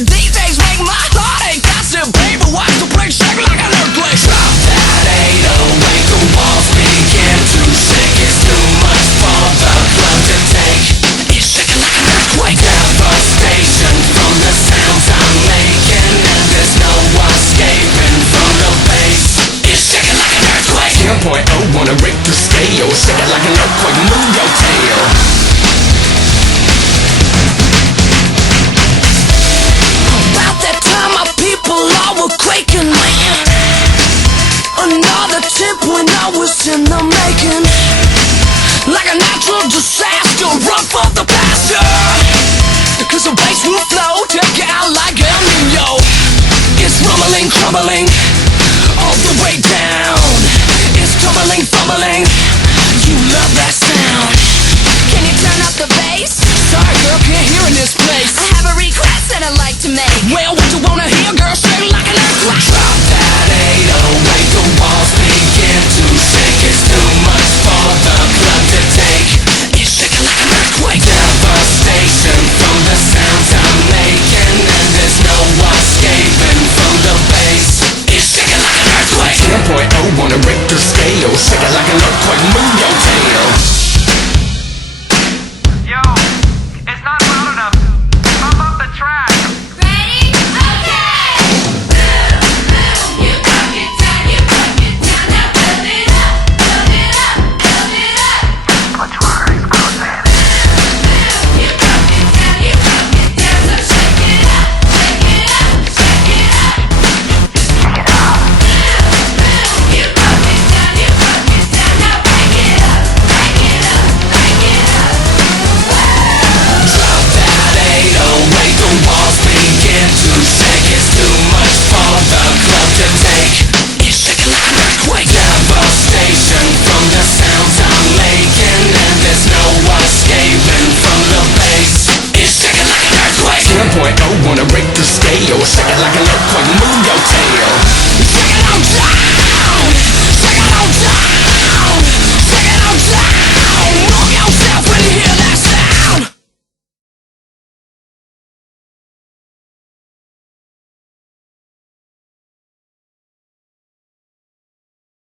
And these days make my heart ache. I said, baby, watch the place shake like an earthquake. Drop that 808, the walls begin to shake. It's too much for the club to take. It's shaking like an earthquake. Devastation from the sounds I'm making, and there's no escaping from the bass. It's shaking like an earthquake. 10.0 on a Richter scale. Shake it like an earthquake, move your tail. About that time my people all were quaking. Another 10.0 was in the making. Like a natural disaster, run for the pasture. Cause the bass will flow, take you out like El Nino. It's rumbling, crumbling, all the way down. It's tumbling, fumbling, you love that sound. Can you turn up the bass? Sorry girl, can't hear in this place. I have a request that I'd like to make. Well, what you wanna hear, girl? Shake like an earthquake. Drop that 808, the walls begin to shake. It's too much for the club to take. It's shaking like an earthquake. Devastation from the sounds I'm making, and there's no escaping from the bass. It's shaking like an earthquake. 10.0 on a Richter scale. Shake it like an earthquake, move